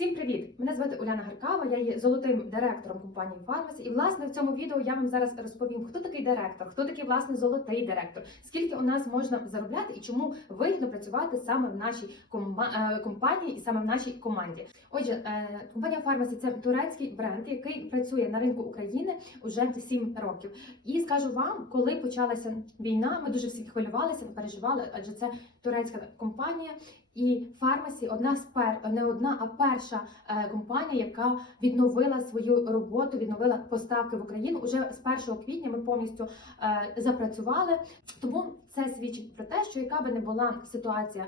Всім привіт! Мене звати Уляна Гаркава, я є золотим директором компанії Фармасі. І власне в цьому відео я вам зараз розповім, хто такий директор, хто такий власне золотий директор, скільки у нас можна заробляти і чому вигідно працювати саме в нашій е, компанії і саме в нашій команді. Отже, е, компанія Фармасі це турецький бренд, який працює на ринку України уже 7 років. І скажу вам, коли почалася війна, ми дуже всі хвилювалися, переживали, адже це турецька компанія. І Фармасі одна з пер не одна, а перша е, компанія, яка відновила свою роботу, відновила поставки в Україну. Уже з 1 квітня ми повністю е, запрацювали. Тому це свідчить про те, що яка би не була ситуація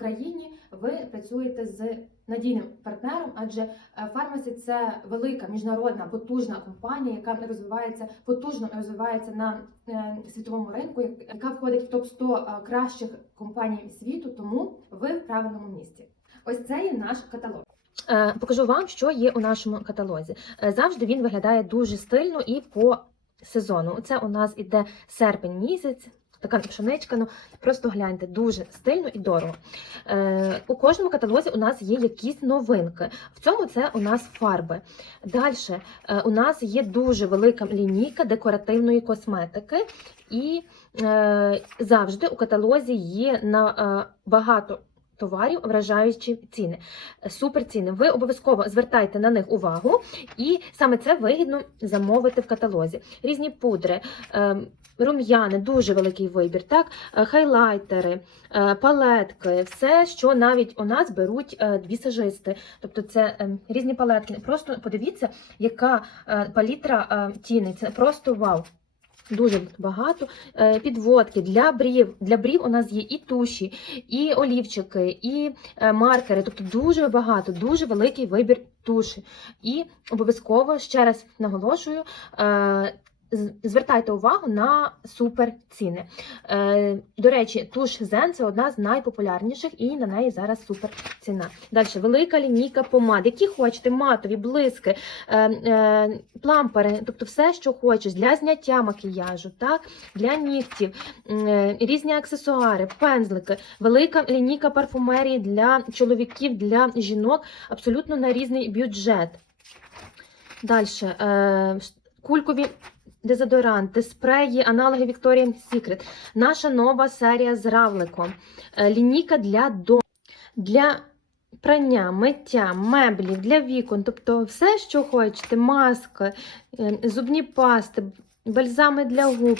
країні, ви працюєте з надійним партнером, адже е, Фармасі це велика міжнародна потужна компанія, яка розвивається потужно розвивається на е, світовому ринку, яка входить в топ 100 кращих компаній світу. Тому ви в правильному місці. Ось це є наш каталог. Е, Покажу вам, що є у нашому каталозі. Е, Завжди він виглядає дуже стильно і по сезону. Це у нас іде серпень місяць. Така пшеничка, ну просто гляньте, дуже стильно і дорого. Е, у кожному каталозі у нас є якісь новинки. В цьому це у нас фарби. Далі е, у нас є дуже велика лінійка декоративної косметики, і е, завжди у каталозі є на е, багато товарів вражаючі ціни. Супер ціни. Ви обов'язково звертайте на них увагу, і саме це вигідно замовити в каталозі. Різні пудри. ем, Рум'яни, дуже великий вибір, так? Е, хайлайтери, е, палетки, все, що навіть у нас беруть е, вісажисти. Тобто це ем, різні палетки. Просто подивіться, яка е, палітра е, тіни. Це просто вау. Дуже багато Е, підводки для брів. Для брів у нас є і туші, і олівчики, і е, маркери. Тобто дуже багато, дуже великий вибір туші. І обов'язково ще раз наголошую. Звертайте увагу на супер ціни. Е, до речі, туш Zen це одна з найпопулярніших і на неї зараз супер ціна. Далі велика лінійка помад, які хочете, матові, блиски, е, е, плампери, тобто все, що хочеш. Для зняття макіяжу, так, для нігтів, різні аксесуари, пензлики, велика лінійка парфумерії для чоловіків, для жінок, абсолютно на різний бюджет. Далі кулькові дезодоранти, спреї, аналоги Victoria's Secret. Наша нова серія з равликом. Е, Лінійка для дому, для прання, миття, меблів, для вікон. Тобто все, що хочете, маски, е, зубні пасти, бальзами для губ.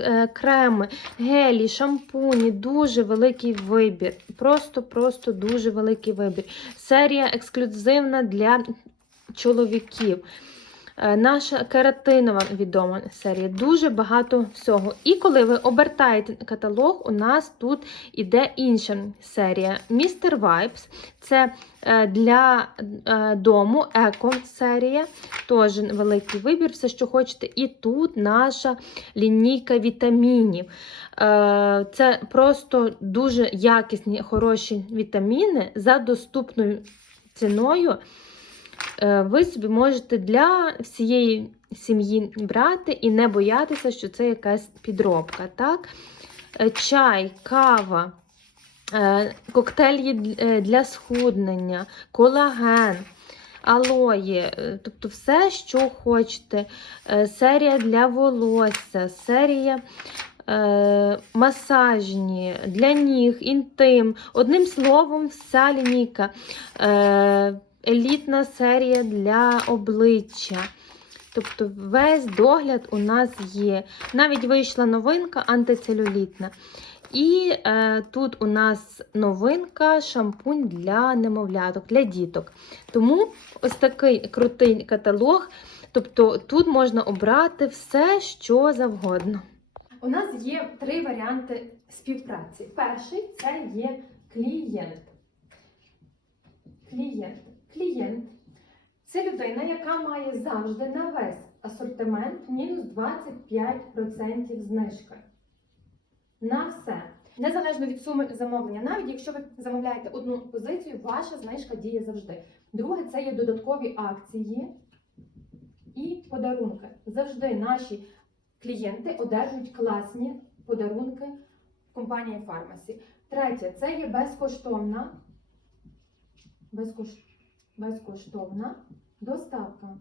е, Креми, гелі, шампуні, дуже великий вибір. Просто-просто дуже великий вибір. Серія ексклюзивна для чоловіків. Е, Наша кератинова відома серія. Дуже багато всього. І коли ви обертаєте каталог, у нас тут іде інша серія. Mr. Vibes це е, для е, дому еко-серія. Теж великий вибір, все, що хочете. І тут наша лінійка вітамінів. Це просто дуже якісні, хороші вітаміни за доступною ціною. Е, ви собі можете для всієї сім'ї брати і не боятися, що це якась підробка. Так? Е, Чай, кава, е, коктейлі для схуднення, колаген. Алої, тобто все, що хочете. Серія для волосся, серія масажні, для ніг, інтим. Одним словом, вся лінійка. Елітна серія для обличчя. Тобто весь догляд у нас є. Навіть вийшла новинка антицелюлітна. І е, тут у нас новинка шампунь для немовляток, для діток. Тому ось такий крутий каталог. Тобто тут можна обрати все, що завгодно. У нас є три варіанти співпраці. Перший це є клієнт. Клієнт. Клієнт це людина, яка має завжди на весь асортимент мінус 25% знижки. На все. Незалежно від суми замовлення, навіть якщо ви замовляєте одну позицію, ваша знижка діє завжди. Друге, це є додаткові акції і подарунки. Завжди наші клієнти одержують класні подарунки в компанії Фармасі. Третє, це є безкоштовна, безкош... безкоштовна доставка.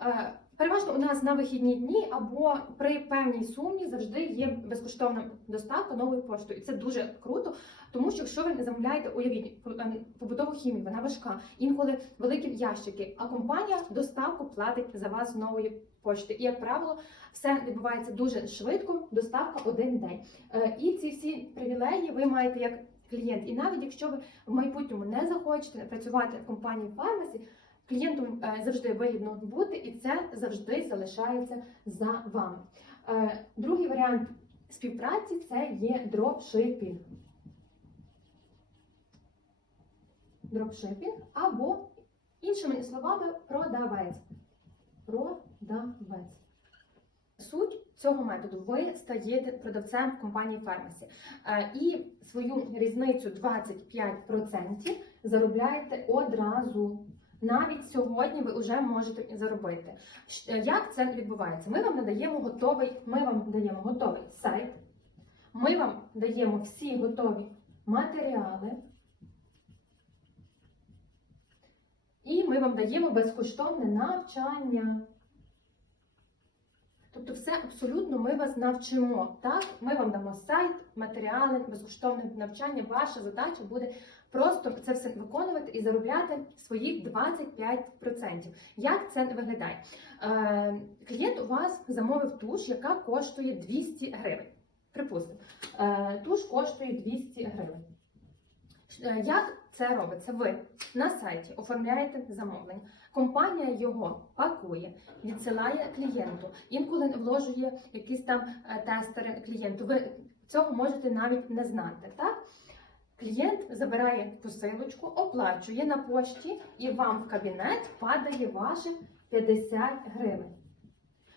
Е, Переважно у нас на вихідні дні або при певній сумі завжди є безкоштовна доставка новою поштою. І це дуже круто, тому що якщо ви не замовляєте, уявіть, е, побутову хімію, вона важка, інколи великі ящики, а компанія доставку платить за вас нової пошти. І, як правило, все відбувається дуже швидко, доставка один день. Е, І ці всі привілеї ви маєте як клієнт. І навіть якщо ви в майбутньому не захочете працювати в компанії Pharmacy, клієнтом е, завжди вигідно бути, і це завжди залишається за вами. Е, Другий варіант співпраці це є дропшипінг. Дропшипінг або, іншими словами, продавець. Продавець. Суть цього методу ви стаєте продавцем компанії Pharmacy Е, і свою різницю 25% заробляєте одразу. Навіть сьогодні ви вже можете заробити. Е, Як це відбувається? Ми вам надаємо готовий, ми вам даємо готовий сайт, ми вам даємо всі готові матеріали, і ми вам даємо безкоштовне навчання. Тобто, все абсолютно ми вас навчимо. Так, ми вам дамо сайт, матеріали, безкоштовне навчання. Ваша задача буде просто це все виконувати і заробляти своїх 25%. Як це виглядає? Е, клієнт у вас замовив туш, яка коштує 200 гривень. Припустимо, е, туш коштує 200 гривень. Е, Як це робиться? Ви на сайті оформляєте замовлення. Компанія його пакує, відсилає клієнту. Інколи вложує якісь там е, тестери клієнту. Ви цього можете навіть не знати. Так? Клієнт забирає посилочку, оплачує на пошті, і вам в кабінет падає ваших 50 гривень,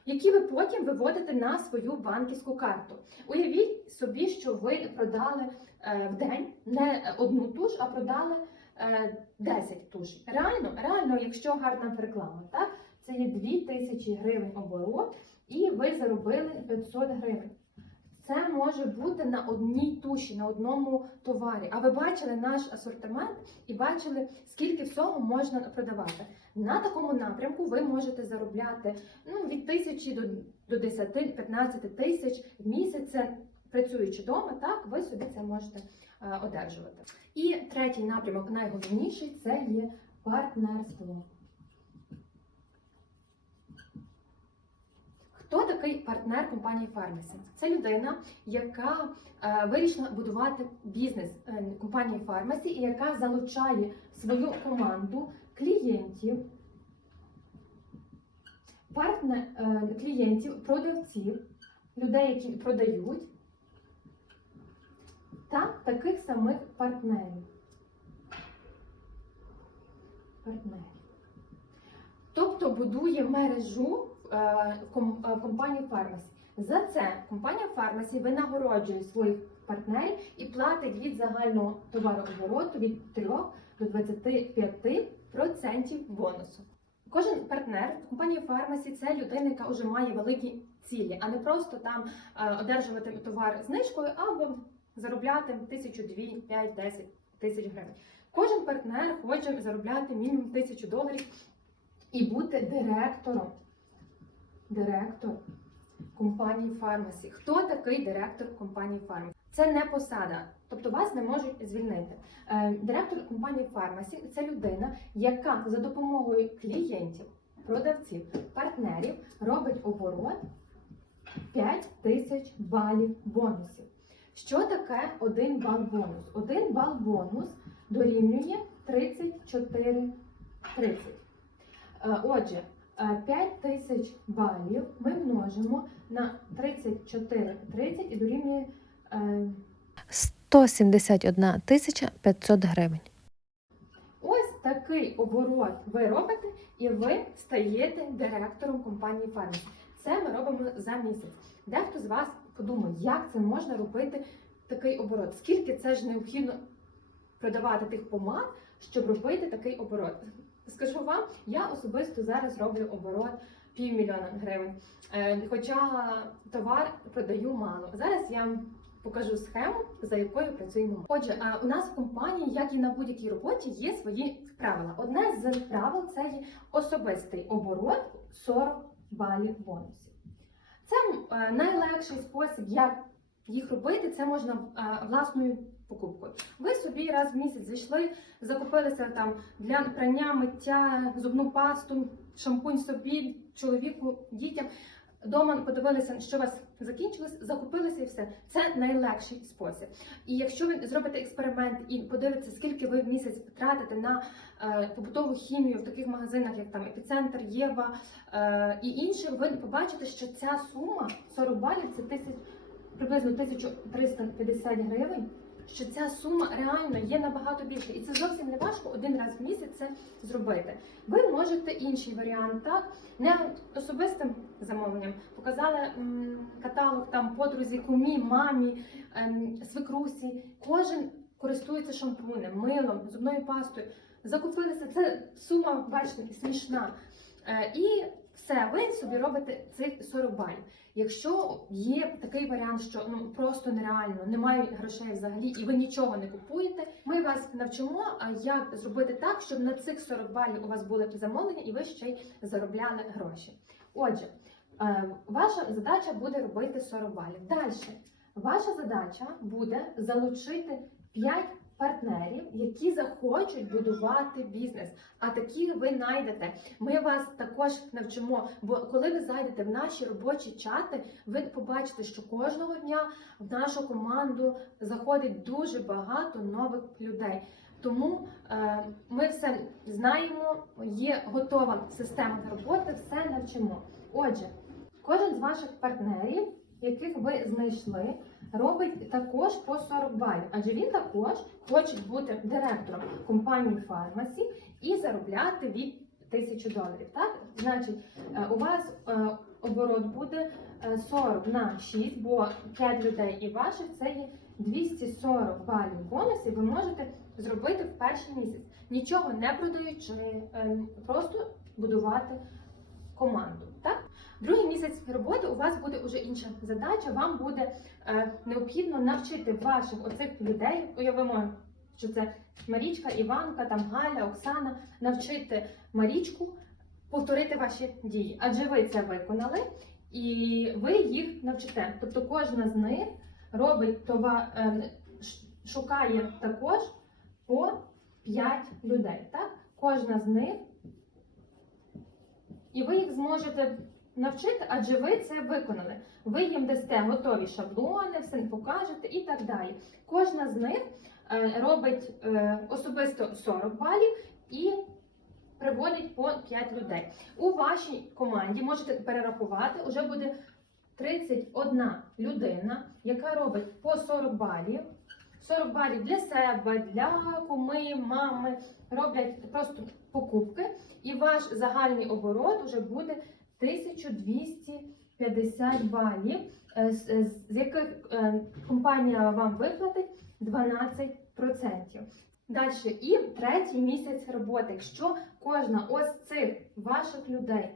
які ви потім виводите на свою банківську карту. Уявіть собі, що ви продали в день не одну туш, а продали е, 10 туш. Реально, реально, якщо гарна реклама, так? Це є 2000 гривень оборот, і ви заробили 500 гривень. Це може бути на одній туші, на одному товарі. А ви бачили наш асортимент і бачили, скільки всього можна продавати. На такому напрямку ви можете заробляти ну, від тисячі до, до 10-15 тисяч в місяць. Працюючи вдома, так ви собі це можете е, одержувати. І третій напрямок, найголовніший, це є партнерство. Хто такий партнер компанії Pharmacy? Це людина, яка е, вирішила будувати бізнес е, компанії Pharmacy і яка залучає свою команду клієнтів, партнер, клієнтів, продавців, людей, які продають, та таких самих партнерів. Партнерів. Тобто будує мережу е, е, в компанії Pharmacy. За це компанія Pharmacy винагороджує своїх партнерів і платить від загального товарообороту від 3 до 25% бонусу. Кожен партнер в компанії Pharmacy – це людина, яка вже має великі цілі, а не просто там е, одержувати товар знижкою або заробляти тисячу, дві, п'ять, десять тисяч гривень. Кожен партнер хоче заробляти мінімум тисячу доларів і бути директором. Директор компанії Pharmacy. Хто такий директор компанії Pharmacy? Це не посада, тобто вас не можуть звільнити. Е, Директор компанії Pharmacy – це людина, яка за допомогою клієнтів, продавців, партнерів робить оборот 5 тисяч балів бонусів. Що таке 1 бал бонус? 1 бал бонус дорівнює 34 30. Е, Отже, е, 5 тисяч балів ми множимо на 34 30 і дорівнює е, 171 тисяча 500 гривень. Ось такий оборот ви робите, і ви стаєте директором компанії Pharmacy. Це ми робимо за місяць. Дехто з вас подумає, як це можна робити такий оборот? Скільки це ж необхідно продавати тих помад, щоб робити такий оборот? Скажу вам, я особисто зараз роблю оборот півмільйона гривень. Е, Хоча товар продаю мало. Зараз я покажу схему, за якою працюємо. Отже, е, у нас в компанії, як і на будь-якій роботі, є свої правила. Одне з правил це є особистий оборот 40 балів бонусів. Це е, найлегший спосіб, як їх робити. Це можна е, власною покупкою. Ви собі раз в місяць зайшли, закупилися там для прання, миття, зубну пасту, шампунь собі, чоловіку, дітям. Дома подивилися, що у вас закінчилось, закупилися і все. Це найлегший спосіб. І якщо ви зробите експеримент і подивитеся, скільки ви в місяць тратите на е, побутову хімію в таких магазинах, як там Епіцентр, Єва е, і інших, ви побачите, що ця сума 40 балів це тисяч, приблизно 1350 гривень. Що ця сума реально є набагато більше, і це зовсім не важко один раз в місяць це зробити. Ви можете інший варіант, так не особистим замовленням. Показали м, каталог там подрузі, кумі, мамі, ем, свекрусі. Кожен користується шампунем, милом, зубною пастою. Закупилися. Це сума, бачите, смішна. Е, і все, ви собі робите цих 40 балів. Якщо є такий варіант, що ну просто нереально, немає грошей взагалі, і ви нічого не купуєте, ми вас навчимо, як зробити так, щоб на цих 40 балів у вас були замовлення, і ви ще й заробляли гроші. Отже, е, ваша задача буде робити 40 балів. Далі, ваша задача буде залучити 5 партнерів, які захочуть будувати бізнес. А такі ви знайдете. Ми вас також навчимо. Бо коли ви зайдете в наші робочі чати, ви побачите, що кожного дня в нашу команду заходить дуже багато нових людей. Тому е, ми все знаємо, є готова система роботи, все навчимо. Отже, кожен з ваших партнерів, яких ви знайшли, робить також по 40 балів, адже він також хоче бути директором компанії Фармасі і заробляти від 1000 доларів. Так, значить, е, у вас е, оборот буде е, 40 на 6, бо 5 людей і ваших це є 240 балів бонусів. Ви можете зробити в перший місяць, нічого не продаючи, е, просто будувати команду. Так? Другий місяць роботи у вас буде вже інша задача. Вам буде е, необхідно навчити ваших оцих людей. Уявимо, що це Марічка, Іванка, там Галя, Оксана, навчити Марічку повторити ваші дії. Адже ви це виконали, і ви їх навчите. Тобто кожна з них робить това, е, шукає також по 5 людей. Так? Кожна з них. І ви їх зможете навчити, адже ви це виконали. Ви їм дасте готові шаблони, все покажете і так далі. Кожна з них е, робить е, особисто 40 балів і приводить по 5 людей. У вашій команді можете перерахувати, вже буде 31 людина, яка робить по 40 балів. 40 балів для себе, для куми, мами роблять просто покупки, і ваш загальний оборот вже буде 1250 балів, е, з, з- яких е, компанія вам виплатить 12%. Далі, і третій місяць роботи. Якщо кожна ось цих ваших людей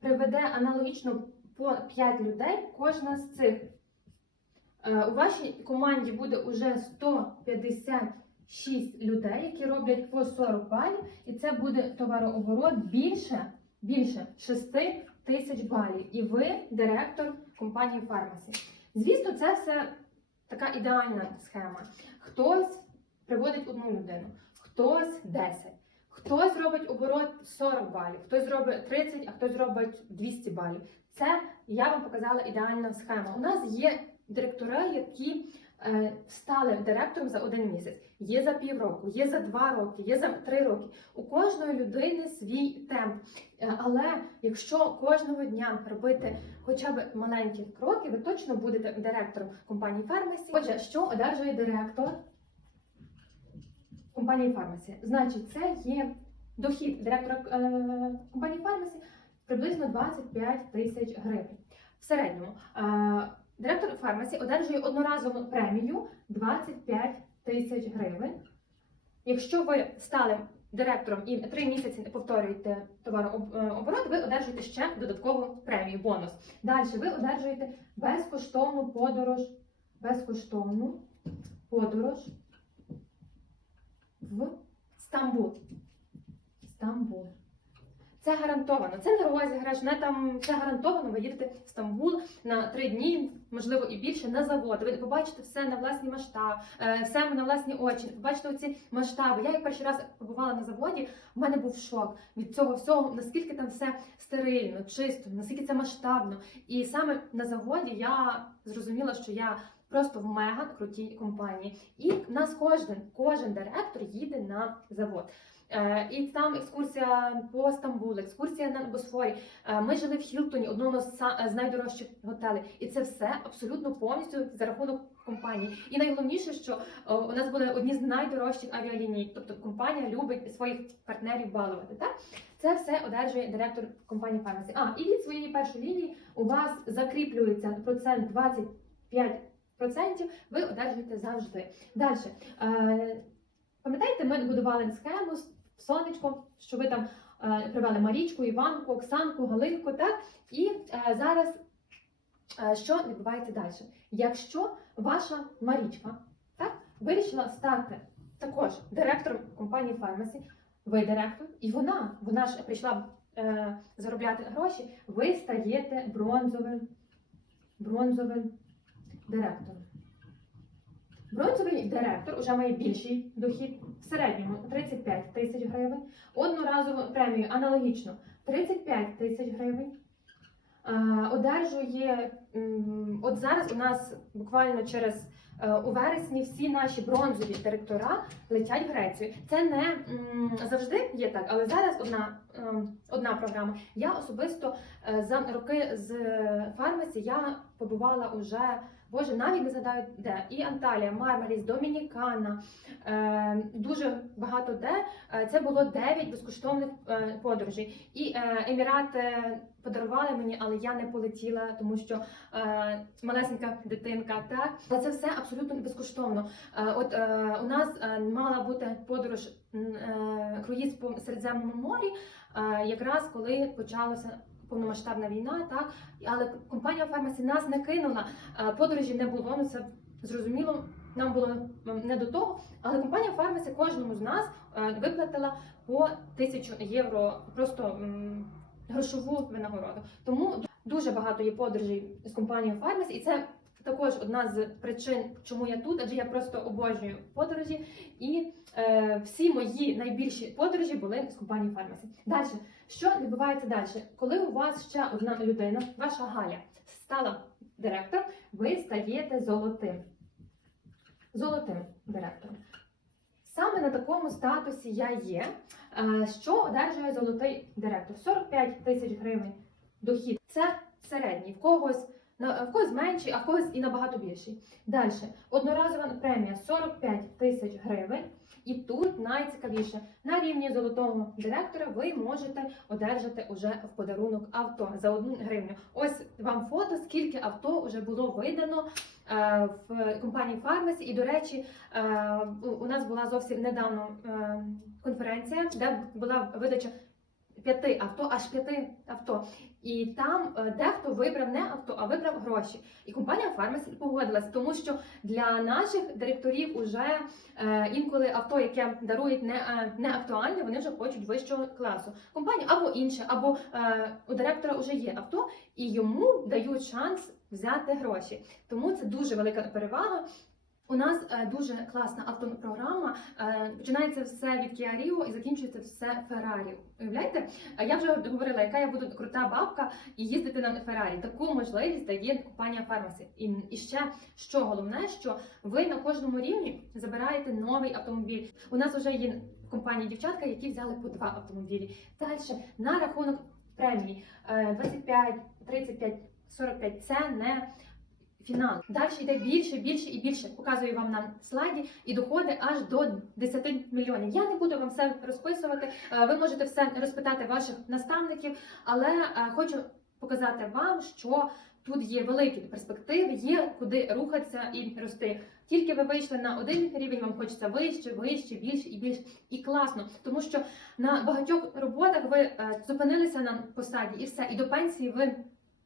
приведе аналогічно по 5 людей, кожна з цих е, у вашій команді буде уже 156 людей, які роблять по 40 балів, і це буде товарооборот більше, більше 6 тисяч балів. І ви директор компанії Фармасі. Звісно, це все така ідеальна схема. Хтось приводить одну людину, хтось 10. Хтось робить оборот 40 балів, хтось зробить 30, а хтось зробить 200 балів. Це я вам показала ідеальна схема. У нас є директори, які е, стали директором за один місяць. Є за півроку, є за два роки, є за три роки. У кожної людини свій темп. Е, але якщо кожного дня робити хоча б маленькі кроки, ви точно будете директором компанії Фармасі. Отже, що одержує директор компанії Фармасі? Значить, це є дохід директора е, компанії Фармасі приблизно 25 тисяч гривень. В середньому е, директор Фармасі одержує одноразову премію 25 тисяч гривень. Якщо ви стали директором і три місяці повторюєте товарооборот, ви одержуєте ще додаткову премію, бонус. Далі ви одержуєте безкоштовну подорож безкоштовну подорож в Стамбул. Стамбул. Це гарантовано. Це не розіграш, не там це гарантовано. Ви їдете в Стамбул на три дні, можливо, і більше на завод. Ви побачите все на власні масштаби, е, все на власні очі. Побачите оці масштаби. Я як перший раз побувала на заводі, в мене був шок від цього всього, наскільки там все стерильно, чисто, наскільки це масштабно. І саме на заводі я зрозуміла, що я просто в мега крутій компанії. І в нас кожен, кожен директор їде на завод. Е, І там екскурсія по Стамбулу, екскурсія на Босфорі. Е, Ми жили в Хілтоні, одному з найдорожчих готелей, і це все абсолютно повністю за рахунок компанії. І найголовніше, що у нас були одні з найдорожчих авіаліній, тобто компанія любить своїх партнерів балувати. Так це все одержує директор компанії Фармасі. А і від своєї першої лінії у вас закріплюється процент 25%, ви одержуєте завжди. Далі. Е, пам'ятаєте, ми будували схему з сонечко, що ви там е, привели Марічку, Іванку, Оксанку, Галинку, так? І е, зараз е, що відбувається далі? Якщо ваша Марічка так, вирішила стати також директором компанії Фармасі, ви директор, і вона, вона ж прийшла е, заробляти гроші, ви стаєте бронзовим, бронзовим директором. Бронзовий директор вже має більший дохід, в середньому 35 тисяч гривень, одноразову премію аналогічно 35 тисяч гривень. Одержує, от зараз у нас буквально через е, у вересні всі наші бронзові директора летять в Грецію. Це не завжди є так, але зараз одна, ем, одна програма. Я особисто е, за роки з фармасі я побувала уже, боже, навіть не згадаю де. І Анталія, Мармаріс, Домінікана, е, дуже багато де. Е, Це було 9 безкоштовних е, подорожей. І Емірати подарували мені, але я не полетіла, тому що малесенька дитинка. Так, але це все абсолютно безкоштовно. От у нас мала бути подорож круїз по Середземному морі, якраз коли почалося. Повномасштабна війна, так але компанія Фармасі нас не кинула. Подорожі не було. Ну це зрозуміло. Нам було не до того. Але компанія Фармасі кожному з нас е, виплатила по тисячу євро просто грошову винагороду. Тому дуже багато є подорожей з компанією Фармасі, і це також одна з причин, чому я тут, адже я просто обожнюю подорожі. І е, всі мої найбільші подорожі були з компанією Фармасі. Далі, що відбувається далі? Коли у вас ще одна людина, ваша Галя, стала директором, ви стаєте золотим. Золотим директором. Саме на такому статусі я є. Е, Що одержує золотий директор? 45 тисяч гривень дохід. Це середній. В когось в когось менший, а в когось і набагато більший. Далі одноразова премія 45 тисяч гривень. І тут найцікавіше на рівні золотого директора ви можете одержати уже в подарунок авто за одну гривню. Ось вам фото, скільки авто вже було видано е, в компанії Фармасі. І до речі, е, у- нас була зовсім недавно е, конференція, де була видача п'яти авто, аж п'яти авто. І там дехто вибрав не авто, а вибрав гроші. І компанія Фармасі погодилась, тому що для наших директорів уже е, інколи авто, яке дарують не, е, не актуальне, вони вже хочуть вищого класу. Компанія або інше, або е, у директора вже є авто, і йому дають шанс взяти гроші. Тому це дуже велика перевага. У нас е, дуже класна автопрограма. Е, починається все від Kia Rio і закінчується все Ferrari. Уявляєте? Е, Я вже говорила, яка я буду крута бабка і їздити на Ferrari. Таку можливість дає компанія Pharmacy. І, і ще що головне, що ви на кожному рівні забираєте новий автомобіль. У нас вже є компанії дівчатка, які взяли по два автомобілі. Далі на рахунок премії е, 25, 35, 45 – це не фінал. Далі йде більше, більше і більше. Показую вам на слайді і доходить аж до 10 мільйонів. Я не буду вам все розписувати. е, Ви можете все розпитати ваших наставників, але е, хочу показати вам, що тут є великі перспективи, є куди рухатися і рости. Тільки ви вийшли на один рівень, вам хочеться вище, вище, більше і більше. І класно, тому що на багатьох роботах ви е, зупинилися на посаді і все. І до пенсії ви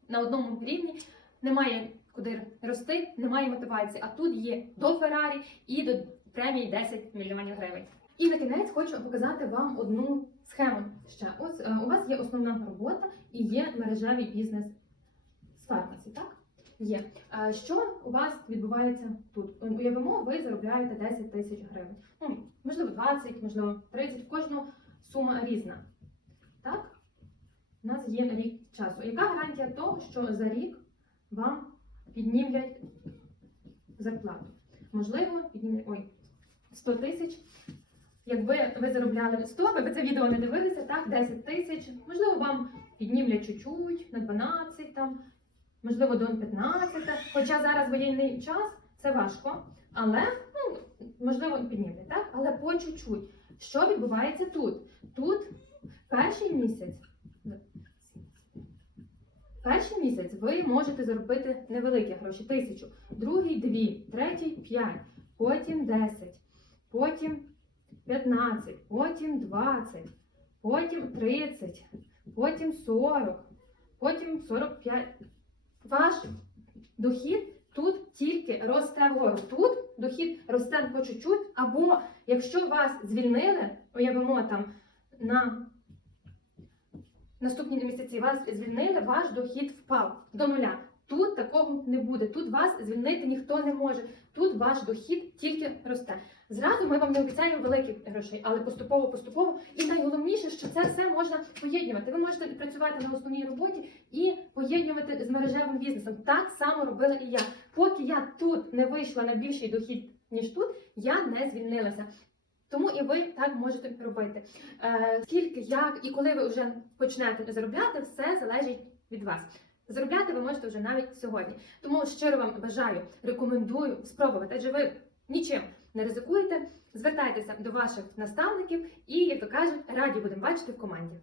на одному рівні немає куди рости, немає мотивації. А тут є до Феррарі і до премії 10 мільйонів гривень. І на кінець хочу показати вам одну схему. Ще ось е, у вас є основна робота і є мережевий бізнес з фармасі, так? Є. Що у вас відбувається тут? Уявимо, ви заробляєте 10 тисяч гривень. Ну, можливо, 20, можливо, 30, в кожного сума різна. Так? У нас є рік часу. Яка гарантія того, що за рік вам піднімлять зарплату? Можливо, піднімлять ой, 100 тисяч. Якби ви заробляли 100, ви б це відео не дивилися, так, 10 тисяч, можливо, вам піднімлять чуть-чуть на 12 там, можливо, до 15. Хоча зараз воєнний час це важко, але ну, можливо піднімлять, так? Але по чуть-чуть. Що відбувається тут? Тут перший місяць. Перший місяць ви можете заробити невеликі гроші, тисячу, другий дві, третій п'ять, потім 10, потім 15, потім 20, потім 30, потім 40, потім 45. Ваш дохід тут тільки росте вгору. Тут дохід росте по чуть-чуть, або якщо вас звільнили, уявимо там на наступні місяці вас звільнили, ваш дохід впав до нуля. Тут такого не буде. Тут вас звільнити ніхто не може. Тут ваш дохід тільки росте. Зразу ми вам не обіцяємо великих грошей, але поступово, поступово. І найголовніше, що це все можна поєднувати. Ви можете працювати на основній роботі і поєднувати з мережевим бізнесом. Так само робила і я. Поки я тут не вийшла на більший дохід, ніж тут, я не звільнилася. Тому і ви так можете робити. Е, скільки, як і коли ви вже почнете заробляти, все залежить від вас. Заробляти ви можете вже навіть сьогодні. Тому щиро вам бажаю, рекомендую спробувати, адже ви нічим не ризикуєте. Звертайтеся до ваших наставників і, як то кажуть, раді будемо бачити в команді.